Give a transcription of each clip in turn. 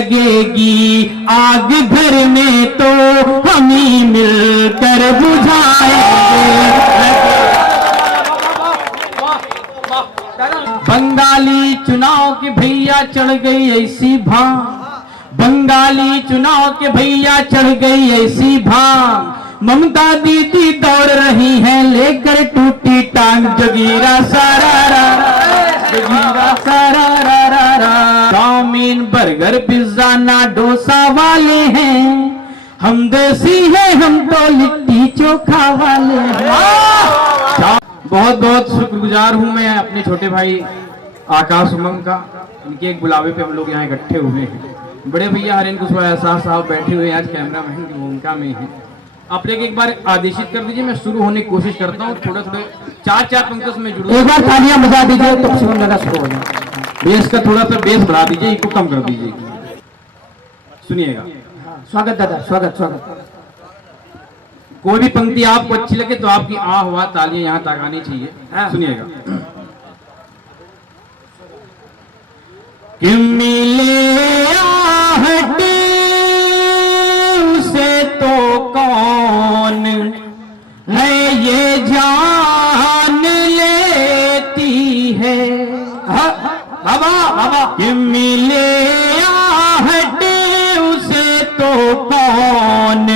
लगेगी आग घर में तो हम ही मिलकर बुझाएंगे। बंगाली चुनाव के भैया चढ़ गई ऐसी भांग, बंगाली चुनाव के भैया चढ़ गई ऐसी भांग, ममता दीदी दौड़ रही हैं लेकर टूटी टांग। जगीरा सारा रा, जगीरा सारा रा रा रा। चाउमीन बर्गर पिज्जा ना डोसा वाले हैं, हम देसी हैं हम तो लिट्टी चोखा वाले हैं। बहुत बहुत शुक्रगुजार हूं मैं अपने छोटे भाई आकाश उमंग का, इनके एक बुलावे पे हम लोग यहाँ इकट्ठे हुए हैं। बड़े भैया हरेंद्र कुशवाहा एहसास साहब बैठे हुए आज कैमरामैन की भूमिका में हैं। आप लोग एक बार आदेशित कर दीजिए, मैं शुरू होने की कोशिश करता हूँ। थोड़ा थोड़ा चार पंक्ति में जुड़ू, एक बार तालियां बजा दीजिए तो शुरू हो जाए। बेस का थोड़ा सा बेस बढ़ा दीजिए, इको कम कर दीजिए। सुनिएगा। स्वागत दादा, स्वागत स्वागत। कोई भी पंक्ति आपको अच्छी लगे तो आपकी आह हुआ तालियां यहाँ तक आनी चाहिए। सुनिएगा। कि मिले आहट उसे तो कौन है ये जान लेती है। बाबा बाबा। कि मिले आहट उसे तो कौन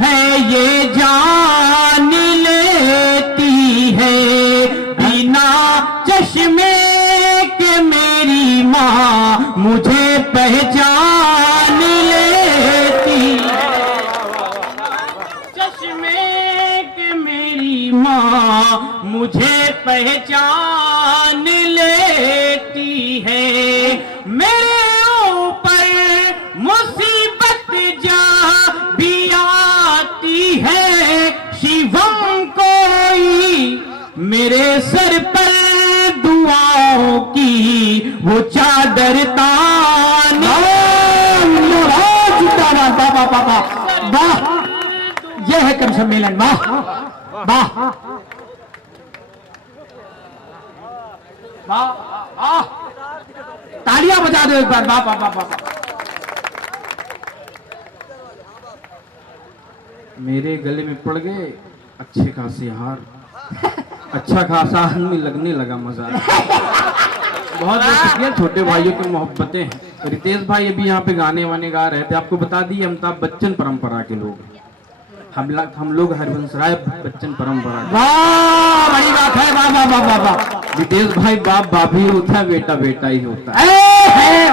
है ये जान लेती है। बिना चश्मे के मेरी माँ मुझे पहचान लेती है। चश्मे के मेरी माँ मुझे पहचान लेती है। मेरे ऊपर मुसीबत जा भी आती है, शिवम कोई मेरे सर पर दुआओं की वो चादर तान। बाबा बाबा वाह, यह है कवि सम्मेलन। वाह वाह वाह, तालियां बजा दो एक बार। वाह वाह वाह वाह। मेरे गले में पड़ गए अच्छे खासे हार, अच्छा खासा हमें लगने लगा मजा। बहुत बहुत शुक्रिया, छोटे भाइयों की मोहब्बतें हैं। रितेश भाई अभी यहाँ पे गाने वाने गा रहे थे। आपको बता दिए अमिताभ बच्चन परंपरा के लोग, हम लोग हरिवंश राय बच्चन परंपरा। वाह बड़ी बात है। वाह वाह वाह वाह वाह। रितेश भाई बाप बाप ही होता है, बेटा बेटा ही होता है।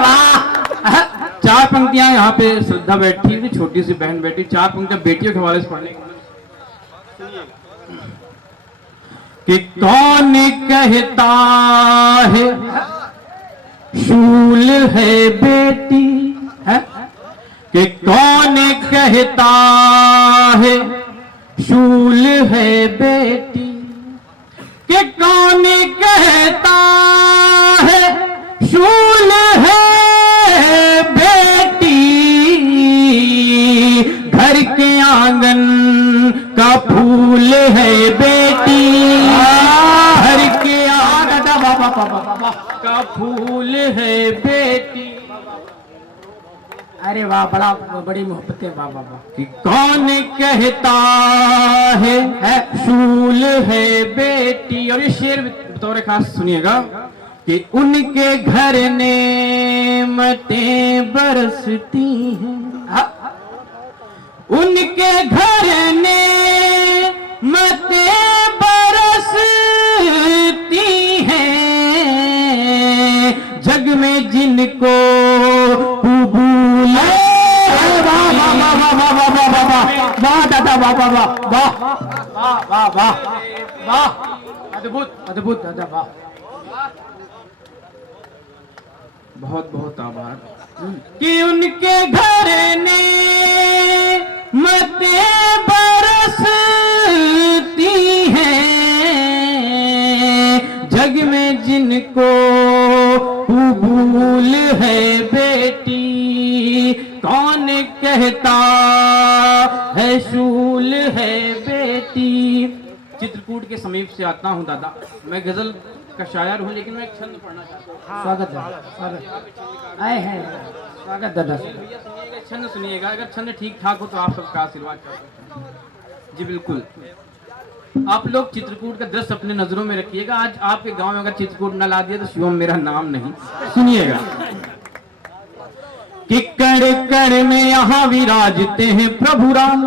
वाह। चार पंक्तियां यहाँ पे श्रद्धा बैठी थी, छोटी सी बहन बैठी। चार पंक्तियां बेटियों के हवाले से पढ़ने कि कौन कहता है शूल है बेटी है, कि कौन कहता है शूल है बेटी, कि कौन कहता है शूल है बेटी। घर के आंगन का फूल है बेटी, घर के आंगन का फूल है बेटी। अरे वाह, बड़ा बड़ी मोहब्बत है। वाह वाह वाह। कि कौन कहता है शूल है बेटी। और ये शेर बतौर खास सुनिएगा कि उनके घर नेमतें बरसती हैं, उनके घर नेमतें बरसती हैं, जग में जिनको कबूल है। वाह वाह वाह वाह वाह वाह वाह वाह वाह वाह दादा, वाह वाह वाह वाह वाह वाह वाह, अद्भुत अद्भुत दादा, वाह। बहुत बहुत आभार कि उनके घर ने मते बरसती हैं, जग में जिनको कबूल है बेटी। कौन कहता है शूल है बेटी। चित्रकूट के समीप से आता हूँ दादा। मैं गजल का शायर हूँ, लेकिन मैं एक छंद पढ़ना चाहता हूँ। स्वागत है, स्वागत आए हैं, स्वागत दादा। भैया सुनिएगा, छंद सुनिएगा, अगर छंद ठीक ठाक हो तो आप सबका आशीर्वाद कर सकते हैं। जी बिल्कुल। आप लोग चित्रकूट का दृश्य अपने नजरों में रखिएगा। आज आपके गांव में अगर चित्रकूट न ला दिया तो शिवम मेरा नाम नहीं। सुनिएगा कि कण कण में यहाँ विराजते हैं प्रभु राम,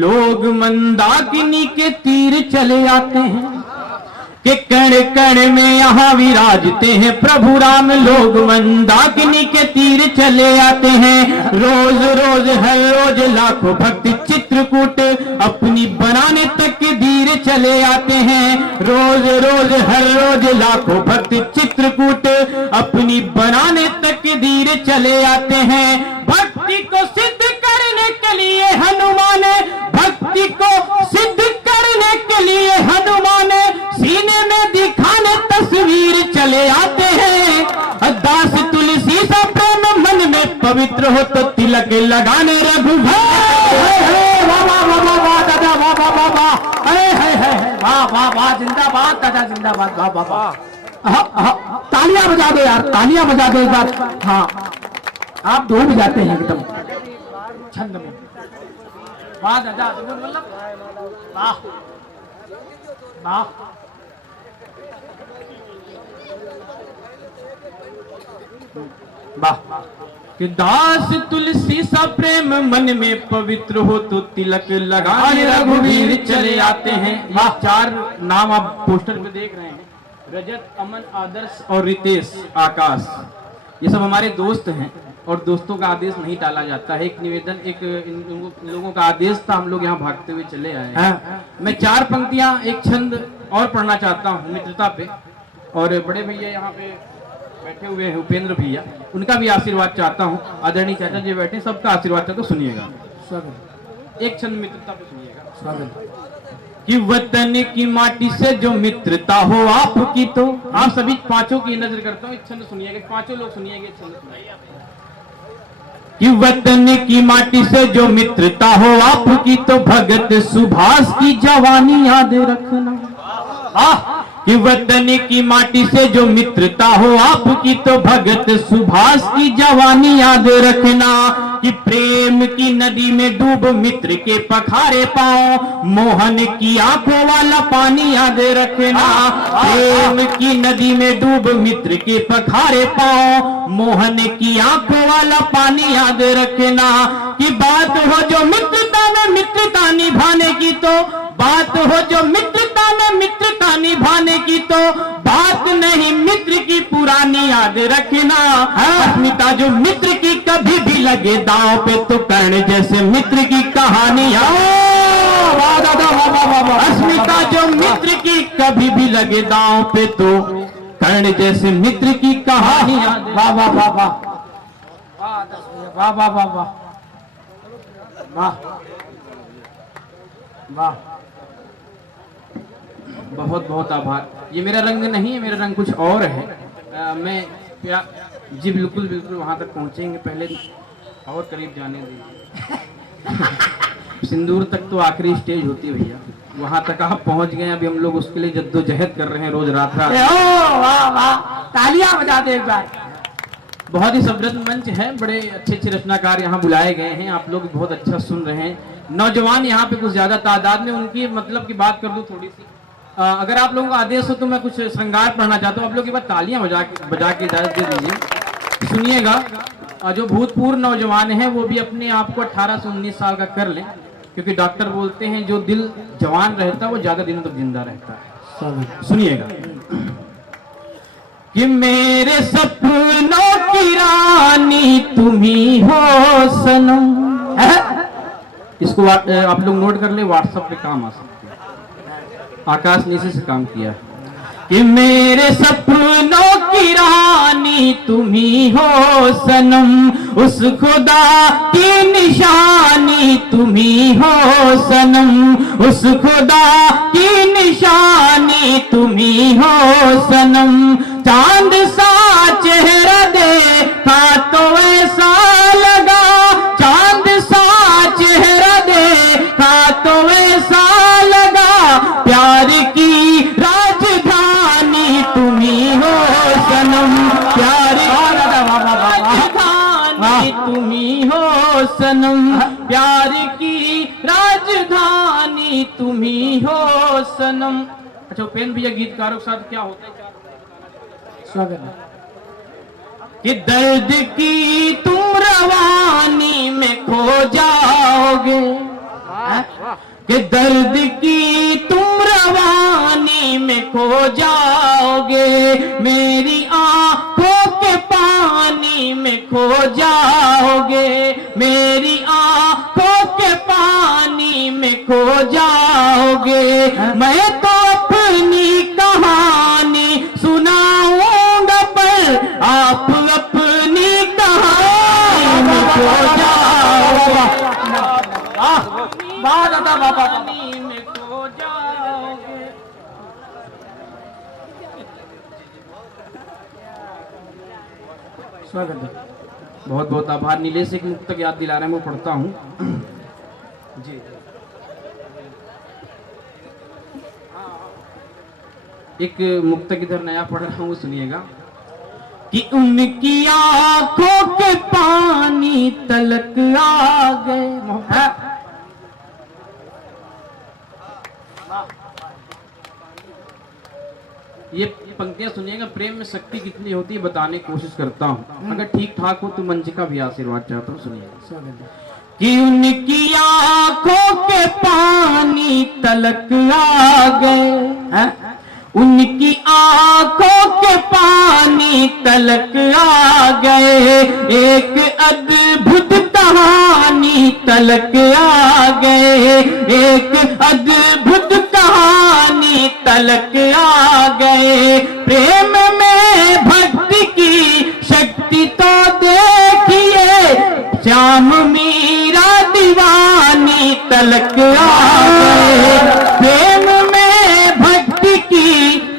लोग मंदाकिनी के तीर चले आते हैं। कि कण कण में यहाँ विराजते हैं प्रभु राम, लोग मंदाकिनी के तीर चले आते हैं। रोज रोज हर रोज लाखों भक्त चित्रकूट अपनी बनाने तक के धीरे चले आते हैं। रोज रोज हर रोज लाखों भक्त चित्रकूट अपनी बनाने तक के धीरे चले आते हैं। भक्ति को सिद्ध करने के लिए हनुमान, भक्ति को सिद्ध करने के लिए हनुमान सीने में दिखाने तस्वीर चले आते हैं। दास तुलसी सा प्रेम मन में पवित्र हो तो तिलक लगाने वाह, जिंदाबाद दादा, जिंदाबाद। वाह वाह वाह, तालियां बजा दो यार, तालियां बजा दो एक बार। हाँ, आप डूब जाते हैं एकदम छंद में। वाह दादा, वाह वाह। वाह। कि दास तुलसी सा प्रेम मन में पवित्र हो तो तिलक लगाने रघुवीर चले आते हैं। ये चार नाम आप पोस्टर पे देख रहे हैं, रजत, अमन, आदर्श और रितेश, आकाश। ये सब हमारे दोस्त हैं और दोस्तों का आदेश नहीं टाला जाता है। एक निवेदन, एक इन लोगों का आदेश था, हम लोग यहाँ भागते हुए चले आए हैं। मैं चार पंक्तियां एक छंद और पढ़ना चाहता हूँ मित्रता पे, और बड़े भैया यहाँ पे बैठे हुए हैं उपेंद्र भैया, उनका भी आशीर्वाद चाहता हूँ। आदरणीय चाचा जी बैठे, सबका आशीर्वाद चाहता हूँ। सुनिएगा, एक छंद मित्रता पे सुनिएगा। कि वतन की माटी से जो मित्रता हो आपकी, तो आप सभी पांचों की नजर करता हूँ, एक छंद सुनिएगा, पांचों लोग सुनिएगा, एक छंद सुनिएगा। कि वतन की माटी से जो मित्रता हो आपकी, तो भगत सुभाष की जवानी याद रखना। कि वतन की माटी से जो मित्रता हो आपकी, तो भगत सुभाष की जवानी याद रखना। कि प्रेम की नदी में डूब मित्र के पखारे पाओ, मोहन की आंखों वाला पानी याद रखना। प्रेम की नदी में डूब मित्र के पखारे पाओ, मोहन की आंखों वाला पानी याद रखना। कि बात हो जो मित्रता में मित्रता निभाने की, तो बात हो जो मित्रता में मित्रता निभाने की, तो बात नहीं मित्र की पुरानी याद रखना। अस्मिता जो मित्र की कभी भी लगे दांव पे, तो कर्ण जैसे मित्र की कहानी। अस्मिता जो मित्र की कभी भी लगे दांव पे, तो कर्ण जैसे मित्र की कहानी। वाह वाह वाह वाह वाह वाह वाह वाह वाह वाह। बहुत बहुत आभार। ये मेरा रंग नहीं है, मेरा रंग कुछ और है। मैं जी बिल्कुल बिल्कुल वहां तक पहुंचेंगे, पहले और करीब जाने दीजिए। सिंदूर तक तो आखिरी स्टेज होती है भैया, वहां तक आप पहुंच गए। अभी हम लोग उसके लिए जद्दोजहद कर रहे हैं रोज रात रात। वाह वाह, तालियां बजा दे एक बार। बहुत ही समृद्ध मंच है, बड़े अच्छे अच्छे रचनाकार यहाँ बुलाए गए हैं, आप लोग बहुत अच्छा सुन रहे हैं। नौजवान यहाँ पे कुछ ज्यादा तादाद में, उनकी मतलब की बात कर दूं थोड़ी सी। अगर आप लोगों का आदेश हो तो मैं कुछ श्रृंगार पढ़ना चाहता हूँ। आप लोग के बाद तालियां बजा के इजाजत दे दीजिए। सुनिएगा, जो भूतपूर्व नौजवान हैं वो भी अपने आप को 18 से 19 साल का कर लें, क्योंकि डॉक्टर बोलते हैं जो दिल जवान रहता है वो ज्यादा दिनों तक जिंदा रहता है। सुनिएगा। कि मेरे सपनों की रानी तुम ही हो सनम। इसको आप लोग नोट कर ले, व्हाट्सएप पे काम आ सकते हैं। आकाश ने इसी से काम किया। कि मेरे सपनों की रानी तुम ही हो सनम, उस खुदा की निशानी तुम ही हो सनम, उस खुदा की निशानी तुम ही हो सनम। चांद सा चेहरा देखा तो ऐसा लगा, चांद सा चेहरा देखा तो ऐसा लगा, प्यार की राजधानी सनम, प्यार की राजधानी तुम ही हो सनम। अच्छा उपेंद्र भैया गीतकारों के साथ क्या होता है? स्वागत है। कि दर्द की तुम रवानी में खो जाओगे, कि दर्द की तुम रवानी में खो जाओगे, मेरी आंखों के पानी में खो जाओगे, मेरी आंखों के पानी में खो जाओगे। मैं तो अपनी कहानी सुनाऊंगा पर आप अपनी कहानी में खो जाओगे, पानी में खो जाओगे। स्वागत है। बहुत बहुत आभार। नीलेश एक मुक्तक याद दिला रहे हैं, वो पढ़ता हूँ जी। एक मुक्तक इधर नया पढ़ रहा हूँ, सुनिएगा। कि उनकी आंखों के पानी तलक आ गए। ये पंक्तियां सुनिएगा, प्रेम में शक्ति कितनी होती है बताने की कोशिश करता हूँ। अगर ठीक ठाक हो तो मंच का भी आशीर्वाद चाहता हूँ, सुनिएगा। कि उनकी आंखों के पानी तलक आ गए, उनकी आंखों के पानी तलक आ गए, एक अद्भुत कहानी तलक आ गए, एक अद्भुत कहानी तलक आ गए। प्रेम में भक्ति की शक्ति तो देखिए, श्याम मीरा दीवानी तलक आ गए। प्रेम में भक्ति की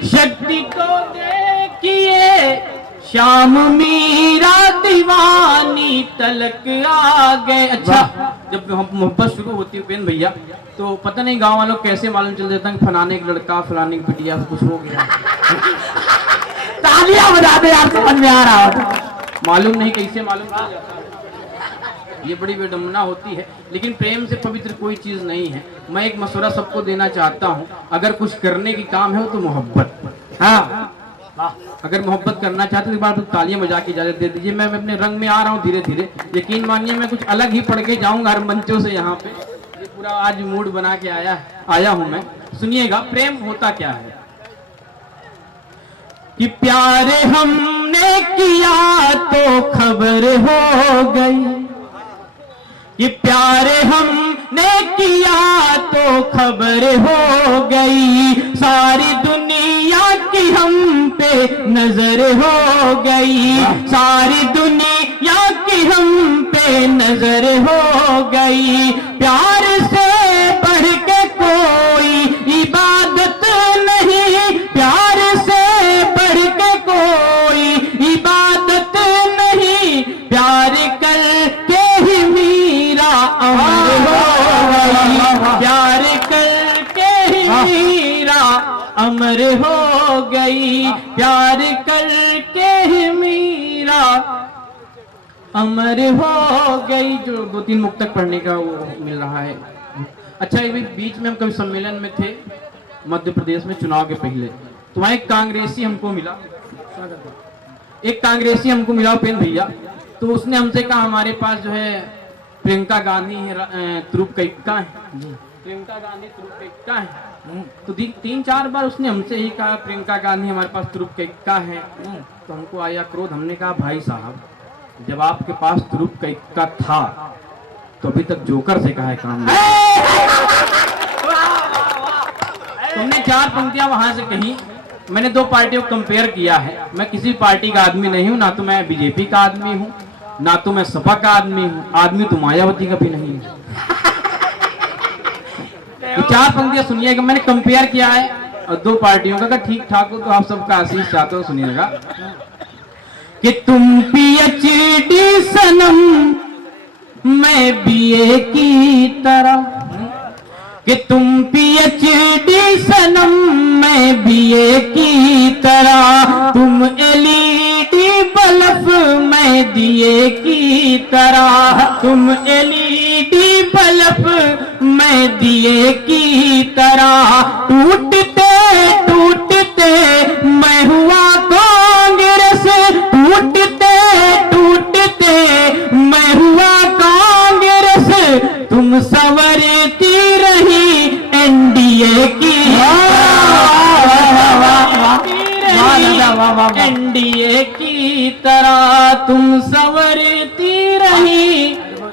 शक्ति तो देखिए, श्याम मीरा दीवानी तलक आ गए। अच्छा जब मोहब्बत शुरू होती है उपेंद्र भैया, तो पता नहीं गांव वालों कैसे मालूम चल जाता है कि फलाने एक लड़का फलाने की बिटिया कुछ हो गया। तालियां बजा दे यार, समझ में आ रहा हो। मालूम नहीं कैसे मालूम चल जाता है, ये बड़ी विडंबना होती है। लेकिन प्रेम से पवित्र कोई चीज नहीं है। मैं एक मशवरा सबको देना चाहता हूँ, अगर कुछ करने की काम है तो मोहब्बत। हाँ, अगर मोहब्बत करना चाहते तो बार तो तालियां बजा के इजाजत दे दीजिए। मैं अपने रंग में आ रहा हूँ धीरे धीरे, यकीन मानिए मैं कुछ अलग ही पढ़ के जाऊंगा हर मंचों से। यहाँ पे ये पूरा आज मूड बना के आया हूँ मैं। सुनिएगा प्रेम होता क्या है। कि प्यार हमने किया तो खबर हो गई, कि प्यार हमने किया तो खबर हो गई, सारी दुनिया की हम पे नजर हो गई, सारी दुनिया की हम पे नजर हो गई। प्यार से बढ़ के कोई इबादत नहीं, प्यार से बढ़ के कोई इबादत नहीं, प्यार करके ही मीरा अमर हो गई, प्यार करके ही मीरा अमर हो गई, प्यार करके ही मीरा अमर हो गई। जो 2-3 मुक्तक पढ़ने का वो मिल रहा है। अच्छा ये बीच में हम कभी सम्मेलन में थे मध्य प्रदेश में चुनाव के पहले, तो वहाँ एक कांग्रेसी हमको मिला, एक कांग्रेसी हमको मिला उपेंद्र भैया। तो उसने हमसे कहा हमारे पास जो है प्रियंका गांधी है, तुरुप का इक्का है, प्रियंका गांधी तुरुप का इक्का है। तो 3-4 बार उसने हमसे ही कहा प्रियंका गांधी हमारे पास तुरुप का इक्का है। तो हमको आया क्रोध, हमने कहा भाई साहब जब आपके पास तुरुप का इक्का था तो अभी तक जोकर से कहा है काम नहीं। तुमने 4 पंक्तियां वहां से कही। मैंने 2 पार्टियों को कंपेयर किया है। मैं किसी पार्टी का आदमी नहीं हूं, ना तो मैं बीजेपी का आदमी हूं, ना तो मैं सपा का आदमी हूं। आदमी तो मायावती का भी नहीं है। तो 4 पंक्तियां सुनिएगा, मैंने कंपेयर किया है और 2 पार्टियों का। ठीक ठाक हो तो आप सबका आशीष चाहता हूं, सुनिएगा। कि तुम पीएचडी सनम मैं बीए की तरह, कि तुम पीएचडी सनम मैं बीए की तरह, तुम एलईडी बल्ब मैं दिए की तरह, तुम एलईडी बल्ब मैं दिए की तरह, टूटते टूटते मैं हुआ कांग्रेस, टूटते टूटते मैं हुआ कांग्रेस, तुम संवरती रही एनडीए की, एनडीए की तरह तुम संवरती रही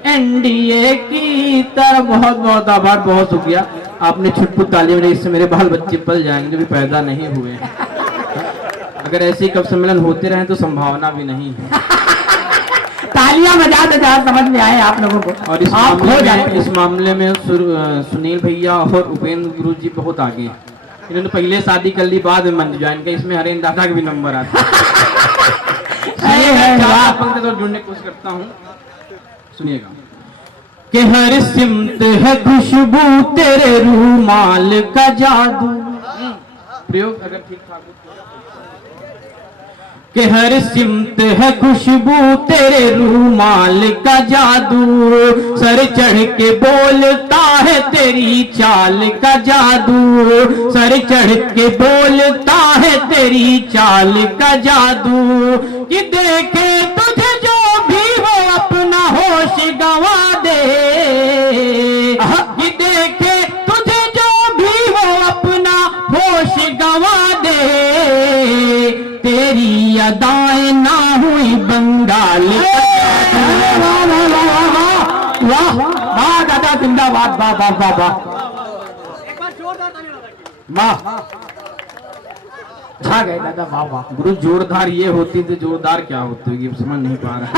एनडीए की तरह। बहुत बहुत आभार, बहुत शुक्रिया। आपने छुटपुट तालियों में, इससे मेरे बाल बच्चे पल जाएंगे भी पैदा नहीं हुए हैं। अगर ऐसे ही कब सम्मेलन होते रहे तो संभावना भी नहीं है। तालियां बजाते जहाँ समझ में आए आप लोगों को। और इस मामले में सुनील भैया और उपेंद्र गुरु जी बहुत आगे हैं। इन्होंने पहले शादी कर ली, बाद में मंदिर ज्वाइन किया। इसमें हरेंद्र दादा का भी नंबर आता है। तो जुड़ने की कोशिश करता हूँ, सुनिएगा। कि हर सिमत है खुशबू तेरे रूमाल का जादू, प्रयोग अगर ठीक ठाक। कि हर सिमत है खुशबू तेरे रूमाल का जादू, सर चढ़ के बोलता है तेरी चाल का जादू, सर चढ़ के बोलता है तेरी चाल का जादू। कि देखे तुझे जो भी हो अपना होश गंवा दे, कि देखे तुझे जो भी हो अपना होश गंवा दे, तेरी अदाएं ना हुई बंगाल। वाह वाह दादा जिंदाबाद, वाह वाह वाह वाह, एक बार जोरदार वाह, छा गए दादा, वाह वाह। गुरु जोरदार ये होती तो जोरदार क्या होती होगी समझ नहीं पा रहा।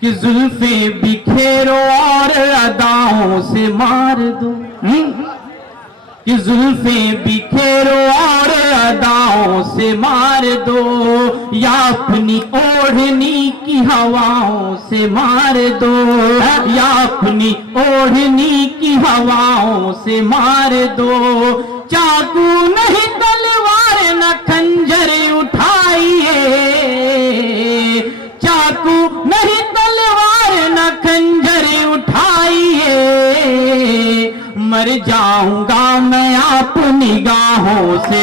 कि जुल्फे बिखेरो और अदाओं से मार दो, कि जुल्फे बिखेरो और अदाओं से मार दो, या अपनी ओढ़नी की हवाओं से मार दो, या अपनी ओढ़नी की हवाओं से मार दो। चाकू नहीं तलवार न खंजर उठाइए, चाकू नहीं तलवार न खंजर उठाइए, मर जाऊंगा मैं आप निगाहों से,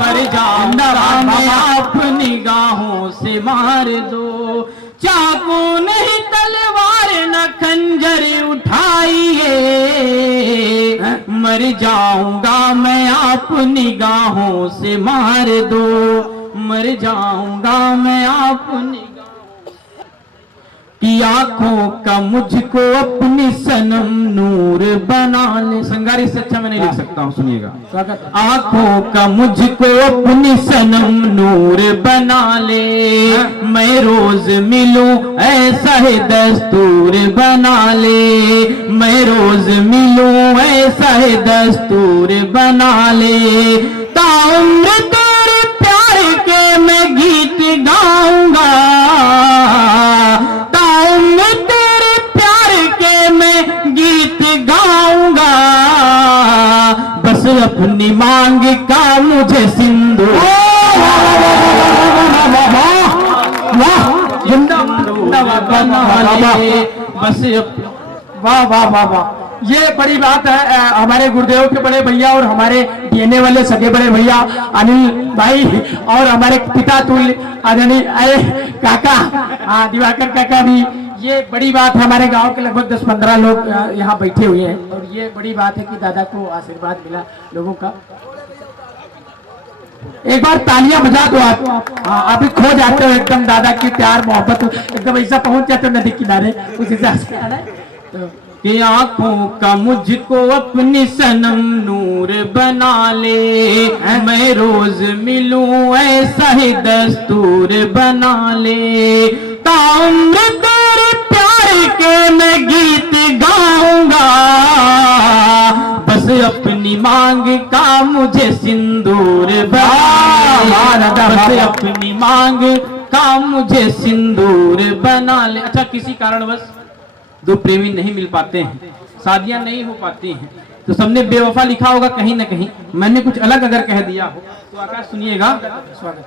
मर जाऊंगा मैं आप निगाहों से मार दो। चाकू नहीं तलवार न खंजर उठाइए, मर जाऊंगा मैं आप निगाहों से मार दो, मर जाऊंगा मैं आप निगाहों की। आंखों का मुझको अपनी सनम नूर बना ले। संगारी से अच्छा मैं नहीं लिख सकता हूँ, सुनिएगा। आंखों का मुझको अपनी सनम नूर बना ले, मैं रोज मिलूं ऐसा है दस्तूर बना ले, मैं रोज मिलूं ऐसा है दस्तूर बना ले। ताउम्र तेरे प्यार के मैं गीत गाऊंगा, ताउम्र तेरे प्यार के मैं गीत गाऊंगा, बस अपनी मांग का मुझे सिंदूर। बस वाह वाह वाह वाह, ये बड़ी बात है। हमारे गुरुदेव के बड़े भैया और हमारे डीएनए वाले सगे बड़े भैया अनिल भाई और हमारे पिता तुल्य आदरणीय काका दिवाकर काका भी, ये बड़ी बात है। हमारे गांव के लगभग 10-15 लोग यहाँ बैठे हुए हैं और ये बड़ी बात है कि दादा को आशीर्वाद मिला लोगों का। एक बार तालियां बजा दो आप। अभी खो जाते हो एकदम दादा की प्यार मोहब्बत, एकदम ऐसा पहुंच जाते हो नदी किनारे, उस हिसाब से। कि आंखों का मुझको अपनी सनम नूर बना ले, मैं रोज मिलूं ऐसा ही दस्तूर बना ले। ताउम्र तेरे प्यार के मैं गीत गाऊंगा, बस अपनी मांग का मुझे सिंदूर बना ले, बस अपनी मांग का मुझे सिंदूर बना ले। अच्छा, किसी कारणवश दो प्रेमी नहीं मिल पाते हैं, शादियां नहीं हो पाती हैं, तो सबने बेवफा लिखा होगा कहीं ना कहीं। मैंने कुछ अलग अगर कह दिया हो तो आकाश सुनिएगा। स्वागत।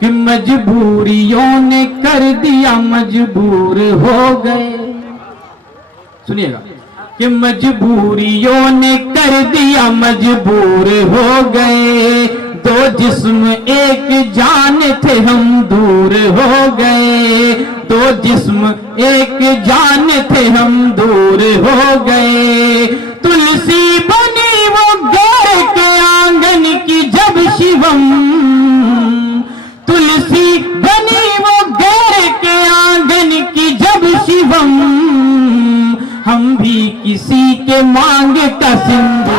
कि मजबूरियों ने कर दिया मजबूर हो गए। सुनिएगा कि मजबूरियों ने कर दिया मजबूर हो गए, दो जिस्म एक जान थे हम दूर हो गए, दो जिस्म एक जान थे हम दूर हो गए। तुलसी बनी वो घर के आंगन की जब शिवम, तुलसी बनी वो घर के आंगन की जब शिवम, हम भी किसी के मांग का सिंदूर हो गए,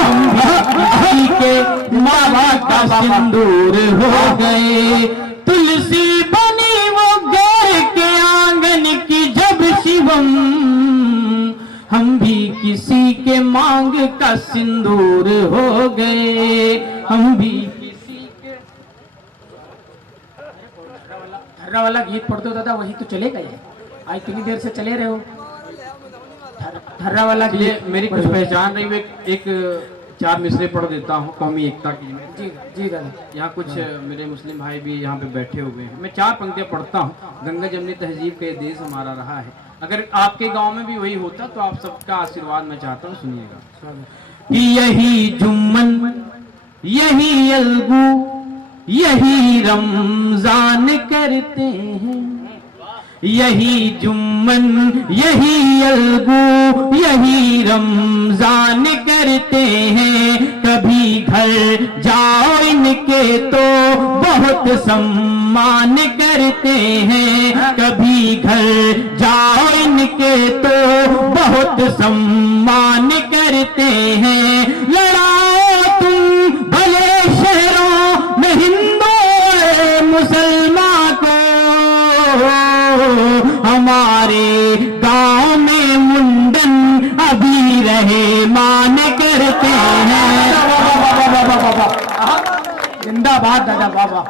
हम भी किसी के मांग का सिंदूर हो गए। तुलसी बनी वो घर के आंगन की जब शिवम, हम भी किसी के मांग का सिंदूर हो गए, हम भी किसी के। धर्रा वाला गीत पढ़ते हो दादा, वही तो चलेगा ये। आज इतनी देर से चले रहे हो धर्रा वाला ये गीत। मेरी कुछ पहचान रही हुई एक चार मिसरे पढ़ देता हूँ कौमी एकता की। जी जी दादा। यहाँ कुछ मेरे मुस्लिम भाई भी यहाँ पे बैठे हुए हैं, मैं चार पंक्तियाँ पढ़ता हूँ। गंगा जमनी तहजीब का ये देश हमारा रहा है, अगर आपके गांव में भी वही होता तो आप सबका आशीर्वाद मैं चाहता हूँ, सुनिएगा। कि यही जुम्मन यही अलगू यही रमजान करते हैं, यही जुम्मन यही अलगू यही रमजान करते हैं। कभी घर जाओ इनके तो बहुत सम्मान करते हैं, कभी घर जाओ इनके तो बहुत सम्मान करते हैं। लड़ाओ तुम भले शहरों में हिंदू मुसलमान को, हमारे गांव में मुंडन अभी रहे मान करते हैं। जिंदाबाद दादा बाबा।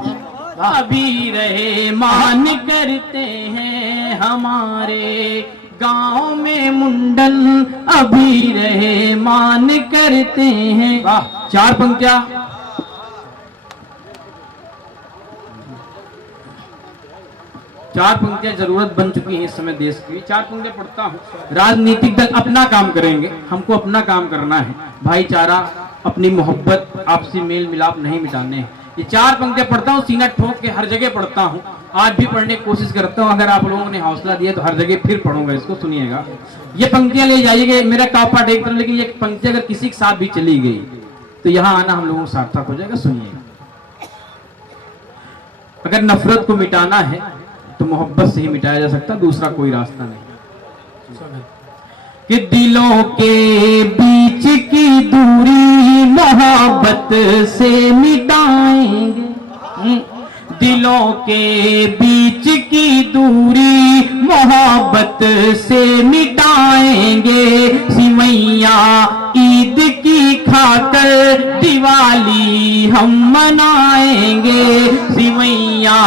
अभी रहे मान करते हैं, हमारे गांव में मुंडन अभी रहे मान करते हैं। चार पंक्तियां जरूरत बन चुकी है इस समय देश की। चार पंक्तियां पढ़ता हूँ। राजनीतिक दल अपना काम करेंगे, हमको अपना काम करना है, भाईचारा अपनी मोहब्बत आपसी मेल मिलाप नहीं मिटाने हैं। ये चार पंक्तियां पढ़ता हूँ, सीना ठोक के हर जगह पढ़ता हूँ, आज भी पढ़ने की कोशिश करता हूँ। अगर आप लोगों ने हौसला दिया तो हर जगह फिर पढ़ूंगा इसको, सुनिएगा। ये पंक्तियां ले जाइएगा, मेरा कापाट एक तरह, लेकिन ये पंक्ति अगर किसी के साथ भी चली गई तो यहाँ आना हम लोगों को सार्थक हो जाएगा, सुनिएगा। अगर नफरत को मिटाना है तो मोहब्बत से ही मिटाया जा सकता, दूसरा कोई रास्ता नहीं। कि दिलों के बीच की दूरी मोहब्बत से मिटाएंगे, दिलों के बीच की दूरी मोहब्बत से मिटाएंगे। सिमैया ईद की खाकर दिवाली हम मनाएंगे, सिमैया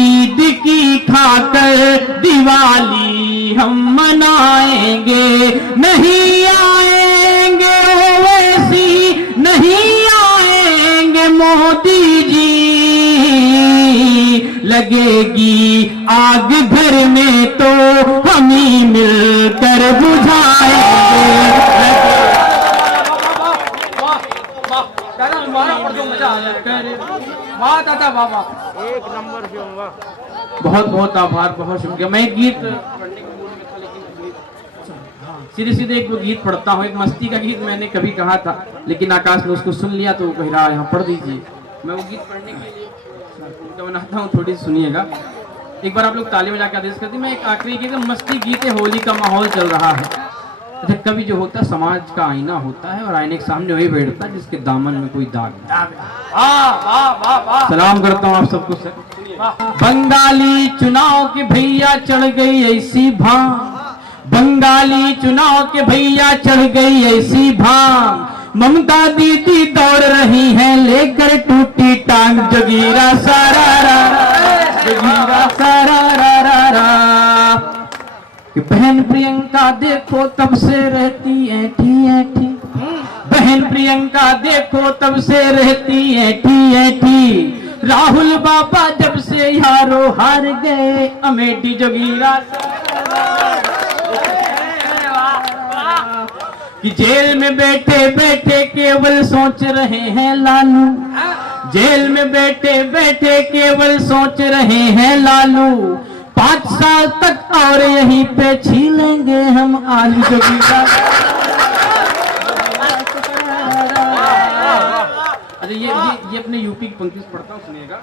ईद की खाकर दिवाली हम मनाएंगे। नहीं आएंगे ओवैसी, नहीं आएंगे मोदी जी, लगेगी आग घर में तो हम ही मिलकर बुझाएंगे। दादा बाबा एक नंबर से होगा। बहुत बहुत आभार, बहुत शुक्रिया। मैं एक गीत सीधे सीधे एक गीत पढ़ता हूँ, एक मस्ती का गीत मैंने कभी कहा था, लेकिन आकाश ने उसको सुन लिया तो वो कह रहा यहाँ पढ़ दीजिए। मैं वो गीत पढ़ने के लिए बनाता हूँ, थोड़ी सुनिएगा। एक बार आप लोग ताली बजा के आदेश करती। मैं एक आखिरी गीत, मस्ती गीत है, होली का माहौल चल रहा है। अच्छा, कवि जो होता है समाज का आईना होता है, और आईने के सामने वही बैठता है जिसके दामन में कोई दाग नहीं। सलाम करता हूँ आप सबको सर। बंगाली चुनाव के भैया चढ़ गई ऐसी भांग, बंगाली चुनाव के भैया चढ़ गई ऐसी भांग। ममता दीदी दौड़ रही हैं लेकर टूटी टांग, जगीरा सारा जगीरा सारा। कि बहन प्रियंका देखो तब से रहती ऐठी ऐठी, बहन प्रियंका देखो तब से रहती ऐठी ऐठी, राहुल बाबा जब से यारो हार गए, अमेठी जोगीरा कि जेल में बैठे बैठे केवल सोच रहे हैं लालू, जेल में बैठे बैठे केवल सोच रहे हैं लालू, 5 साल तक और यहीं पे छीलेंगे हम आलू जोगीरा। अरे ये अपने यूपी की पंक्ति से पढ़ता हूँ, सुनिएगा।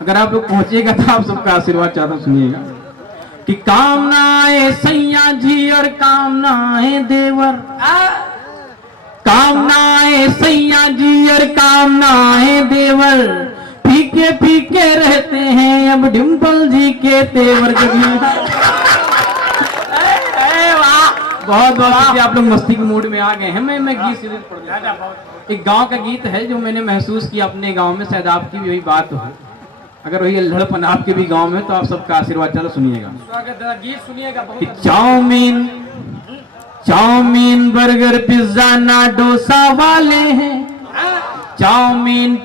अगर आप लोग पहुंचिएगा तो आप सबका आशीर्वाद चाहता हूँ, सुनिएगा कि कामनाएं सैया जी और कामनाएं देवर, कामनाएं सैया जी और कामनाएं देवर, फीके फीके रहते हैं अब डिम्पल जी के तेवर। बहुत बहुत आप लोग मस्ती के मूड में आ गए हैं। मैं गीत सीधे पढ़ देता हूं। एक गांव का गीत है जो मैंने महसूस किया अपने गांव में, शायद आपकी भी वही बात हो। अगर वही अल्हड़पन आपके भी गांव में, तो आप सबका आशीर्वाद चलो सुनिएगा। गीत सुनिएगा। चाउमीन चाउमीन बर्गर पिज्जा ना डोसा वाले हैं, चाउमीन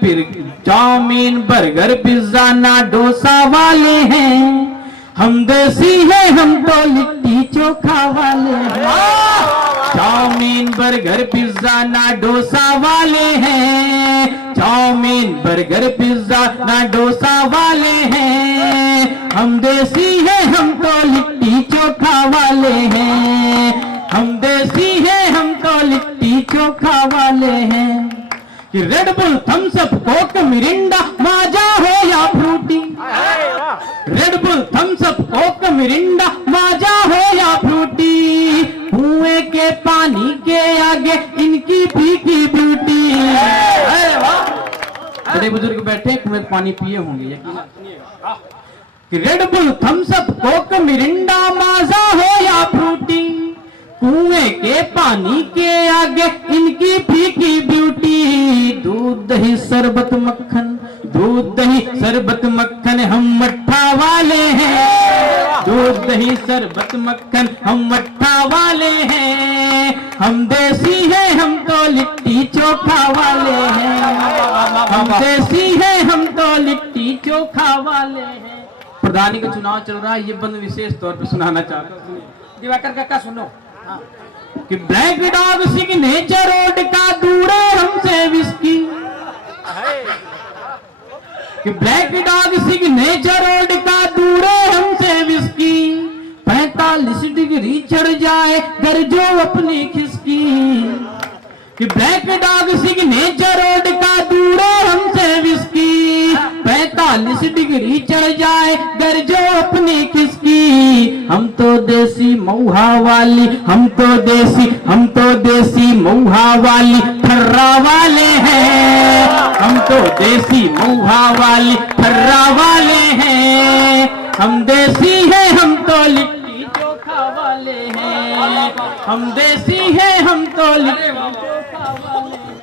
बर्गर पिज्जा ना डोसा वाले हैं, हम देसी है हम तो लिट्टी चोखा वाले हैं। चाउमीन बर्गर पिज्जा ना डोसा वाले हैं, चाउमीन बर्गर पिज्जा ना डोसा वाले हैं, हम देसी है हम तो लिट्टी चोखा वाले हैं, हम देसी है हम तो लिट्टी चोखा वाले हैं। कि Red Bull Thums Up Coke Mirinda Maaza हो या Frooti, Red Bull Thums Up Coke Mirinda Maaza हो या फ्रूटी, कुएं के पानी के आगे इनकी फीकी ब्यूटी। अरे वाह, बड़े बुजुर्ग बैठे कुएं के पानी पिए होंगे, यकीन। कि Red Bull Thums Up Coke Mirinda Maaza हो या फ्रूटी, कुएं के पानी के आगे इनकी फीकी ब्यूटी, दूध दही शरबत मक्खन, दूध दही शरबत मक्खन हम मट्ठा वाले हैं, दूध दही शरबत मक्खन हम मट्ठा वाले हैं, हम देसी है हम तो लिट्टी चोखा वाले हैं, हम देसी है हम तो लिट्टी चोखा वाले हैं। प्रधानी का चुनाव चल रहा है, ये बंद विशेष तौर पे सुनाना चाहता हूँ। दिवाकर काका सुनो। कि ब्लैक डॉग सिग्नेचर रोड का दूरे हमसे विस्की, कि ब्लैक डॉग सिग्नेचर रोड का दूरे हमसे विस्की, 45 डिग्री चढ़ जाए घर जो अपनी खिसकी, कि ब्लैक डॉग सिग्नेचर रोड का दूरे हमसे विस्की, 45 डिग्री चढ़ जाए घर जो अपनी खिसकी, हम तो देसी मऊहा वाली, हम तो देसी मऊहा वाली ठर्रा वाले हैं, हम तो देसी मऊहा वाली ठर्रा वाले हैं, हम देसी है हम तो लिट्टी चोखा वाले हैं, हम देसी है हम तो लिट्टी चोखा वाले हैं।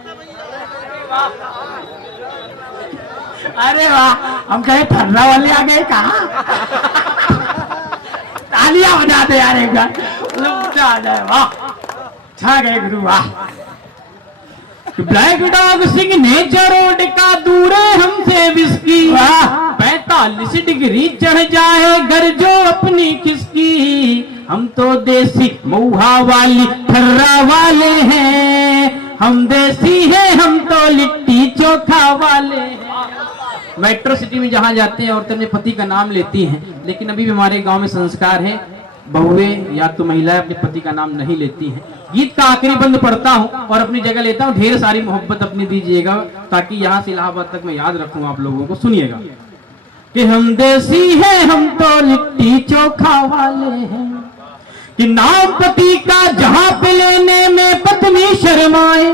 अरे वाह, हम कहे ठर्रा वाले आ गए कहा। तालियां बजा दे यार एक बार, आ जाए। वाह, छा गए गुरु, वाह। ब्लैक डॉग सिग्नेचर रोड का दूरे हमसे विस्की, 45 डिग्री चढ़ जाए घर जो अपनी खिसकी, हम तो देसी मऊहा वाली ठर्रा वाले हैं, हम देसी है हम तो लिट्टी चोखा वाले हैं। मेट्रो सिटी में जहाँ जाते हैं औरतें अपने पति का नाम लेती हैं, लेकिन अभी भी हमारे गांव में संस्कार है, बहुएं या तो महिलाएं अपने पति का नाम नहीं लेती हैं। गीत का आखिरी बंद पढ़ता हूं और अपनी जगह लेता हूं। ढेर सारी मोहब्बत अपनी दीजिएगा ताकि यहाँ से इलाहाबाद तक मैं याद रखूं आप लोगों को। सुनिएगा कि हम देसी है हम तो लिट्टी चोखा वाले हैं, कि नाम पति का जहां पे लेने में पत्नी शर्माए,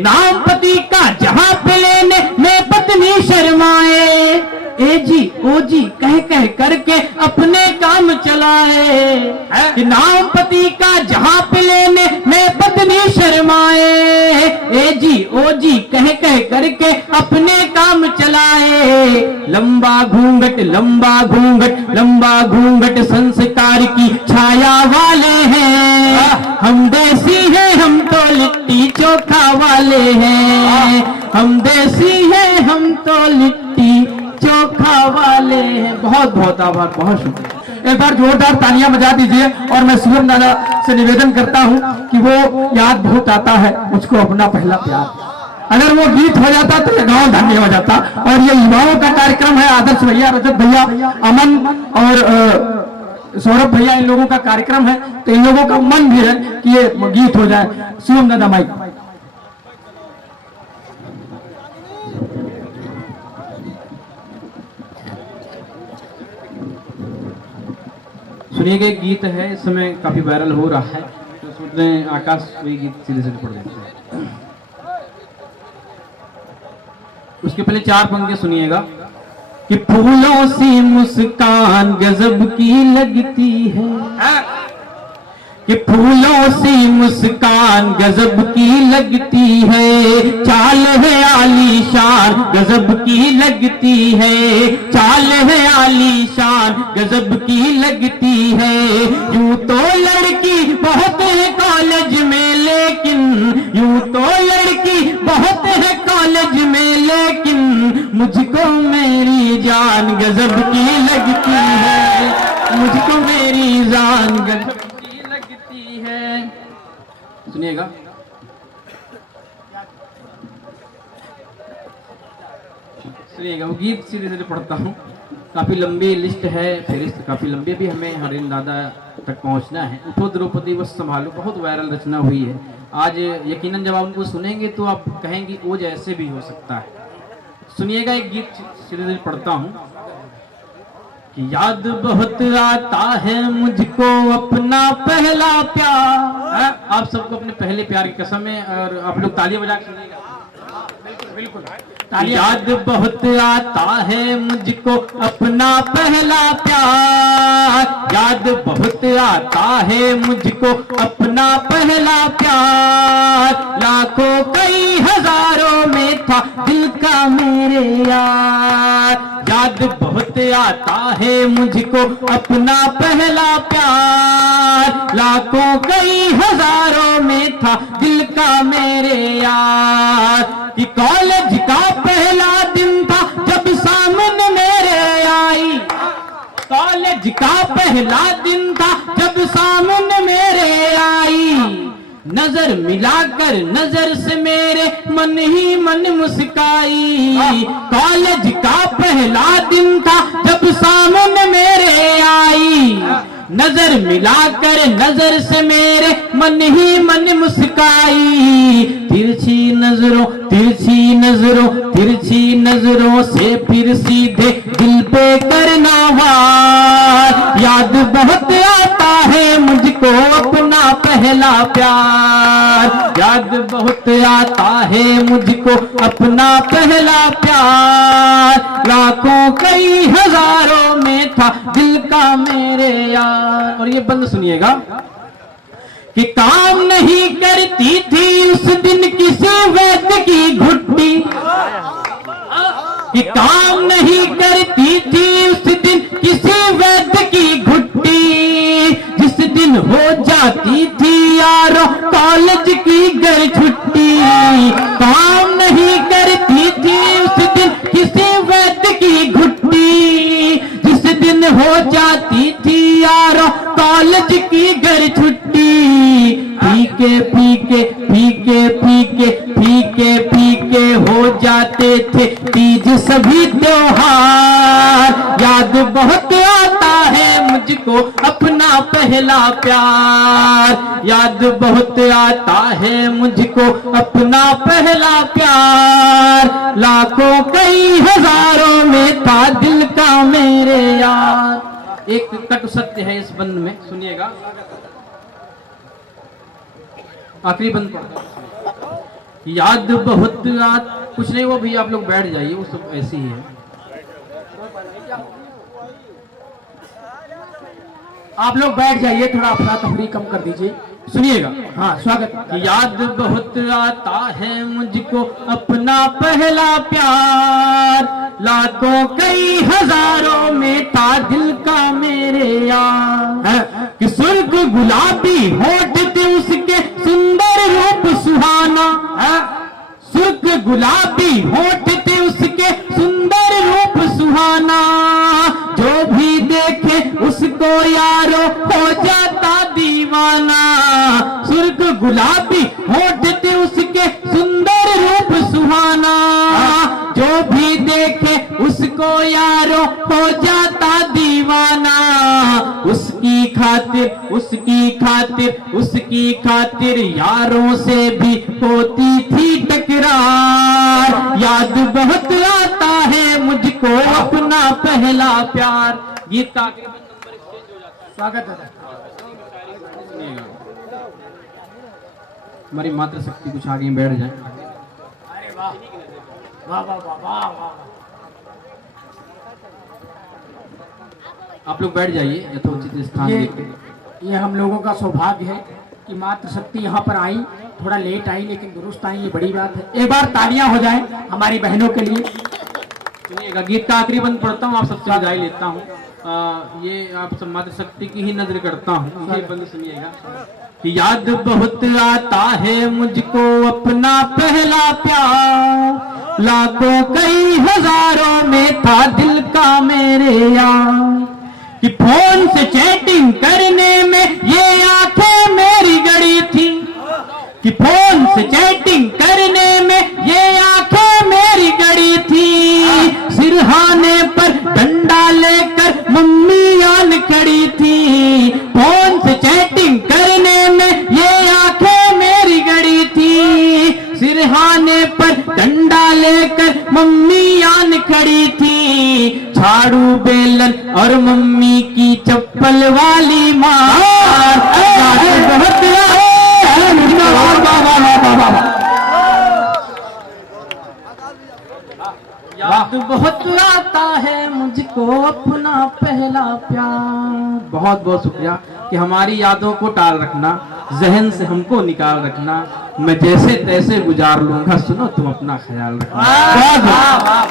नाम पति का जहां पे लेने में पत्नी शर्माए, ए जी ओ जी कह कह करके अपने काम चलाए, कि नाम पति का जहां पे लेने में पत्नी शर्माए, ए जी ओ जी कह कह करके अपने काम चलाए, लंबा घूंघट लंबा घूंघट लंबा घूंघट संस्कार की छाया वाले हैं, हम देसी हैं हम तो लिट्टी चोखा वाले हैं, हम देसी हैं, हम तो लिट्टी चोखा वाले हैं। बहुत बहुत आभार, बहुत शुक्रिया। एक बार जोरदार तालियां बजा दीजिए। और मैं शिवम दादा से निवेदन करता हूं कि वो याद बहुत आता है मुझको अपना पहला प्यार, अगर वो गीत हो जाता तो ये गांव धन्य हो जाता। और ये युवाओं का कार्यक्रम है, आदर्श भैया, रजत भैया, अमन और सौरभ भैया, इन लोगों का कार्यक्रम है, तो इन लोगों का मन भी है कि ये गीत हो जाए। शिवम दादा माइक। सुनिएगा, एक गीत है, इस समय काफी वायरल हो रहा है, तो सोच रहे हैं आकाश वही गीत सीधे सीधे पढ़ देते हैं। उसके पहले 4 पंक्ति सुनिएगा कि फूलों सी मुस्कान गजब की लगती है, कि फूलों सी मुस्कान गजब की लगती है, चाल है आलीशान गजब की लगती है, चाल है आलीशान गजब की लगती है। यूं तो लड़की बहुत है कॉलेज में, लेकिन यूं तो लड़की बहुत है कॉलेज में, लेकिन मुझको मेरी जान गजब की लगती है, मुझको मेरी जान गजब है। सुनिएगा, सुनिएगा, वो गीत सीधे सीधे पढ़ता हूँ। काफी लंबी लिस्ट है, फेरिस्त काफी लंबी भी, हमें हरिन दादा तक पहुंचना है। उठो द्रौपदी बस संभालो, बहुत वायरल रचना हुई है। आज यकीनन जब आप उनको सुनेंगे तो आप कहेंगे वो जैसे भी हो सकता है। सुनिएगा, एक गीत सीधे सीधे पढ़ता हूँ कि याद बहुत आता है मुझको अपना पहला प्यार। आप सबको अपने पहले प्यार की कसम है, और आप लोग तालियां बजा के सुनिएगा। बिल्कुल, याद बहुत आता है मुझको अपना पहला प्यार, याद बहुत आता है मुझको अपना पहला प्यार, लाखों कई हजारों में था दिल का मेरे यार। याद बहुत आता है मुझको अपना पहला प्यार, लाखों कई हजारों में था दिल का मेरे यार। कि कॉलेज का पहला दिन था जब सामने मेरे आई, कॉलेज का पहला दिन था जब सामने मेरे आई, नजर मिलाकर नजर से मेरे मन ही मन मुस्काई। कॉलेज का पहला दिन था जब सामने मेरे आई, नजर मिलाकर नजर से मेरे मन ही मन मुस्काई। तिरछी नजरों तिरछी नजरों तिरछी नजरों से फिर सीधे दिल पे करना वार। याद बहुत आता है मुझको अपना पहला प्यार, याद बहुत आता है मुझको अपना पहला प्यार, लाखों कई हजारों में था दिल का मेरे यार। और ये बंद सुनिएगा कि काम नहीं करती थी उस दिन किसी वैद्य की घुट्टी, कि काम नहीं करती थी उस दिन किसी वैद्य की घुट्टी, जिस दिन हो जाती थी यारो कॉलेज की घर छुट्टी। काम नहीं करती थी उस दिन किसी वैद्य की घुट्टी, जिस दिन हो जाती थी यारो कॉलेज की घर छुट्टी। फीके फीके फीके फीके फीके फीके हो जाते थे तीज सभी त्योहार। याद बहुत आता है मुझको अपना पहला प्यार, याद बहुत आता है मुझको अपना पहला प्यार, लाखों कई हजारों में था दिल का मेरे यार। एक कटु सत्य है इस बंद में, सुनिएगा, आखिरी बंद पढ़ता। याद बहुत कुछ नहीं, वो भी आप लोग बैठ जाइए, वो सब ऐसी ही है। आप लोग बैठ जाइए, थोड़ा अफरा तफरी कम कर दीजिए। सुनिएगा, हाँ स्वागत। याद बहुत आता है मुझको अपना पहला प्यार, लाखों कई हजारों में था दिल का मेरे यार। कि सुर्ख गुलाबी होठ थे उसके सुंदर रूप सुहाना, सुर्ख गुलाबी होठ थे उसके सुंदर रूप सुहाना, जो भी देखे उसको यारो हो जाता दीवाना। उसकी खातिर यारों से भी होती थी टकरार। याद बहुत आता है मुझको अपना पहला प्यार। गीत का स्वागत है। हमारी मातृशक्ति कुछ आगे बैठ जाए। अरे वाह वाह वाह वाह वाह वाह। आप लोग बैठ जाइए यथोचित स्थान देके। ये हम लोगों का सौभाग्य है कि मातृशक्ति यहाँ पर आई, थोड़ा लेट आई लेकिन दुरुस्त आई, ये बड़ी बात है। एक बार तालियां हो जाएं हमारी बहनों के लिए। सुनिएगा, गीत का आखिरी बंद पढ़ता हूँ, आप सबसे विदाई लेता हूँ। ये आप सब मातृशक्ति की ही नजर करता हूँ। ये बंद सुनिएगा कि याद बहुत आता है मुझको अपना पहला प्यार। लाखों कई हजारों में था दिल का मेरे यार। कि फोन से चैटिंग करने में ये आंखें मेरी गड़ी थी। कि फोन से चैटिंग करने में ये आंखें मेरी गड़ी थी। सिरहाने पर डंडा लेकर मम्मी आन खड़ी थी। फोन से चैटिंग करने में ये आंखें मेरी गड़ी थी। सिरहाने पर डंडा लेकर मम्मी आन खड़ी थी। झाड़ू बेलन और मम्मी की चप्पल वाली मार। याद बहुत आता है मुझको अपना पहला प्यार। बहुत बहुत शुक्रिया कि हमारी यादों को टाल रखना, जहन से हमको निकाल रखना। मैं जैसे तैसे गुजार लूंगा, सुनो तुम अपना ख्याल रखना।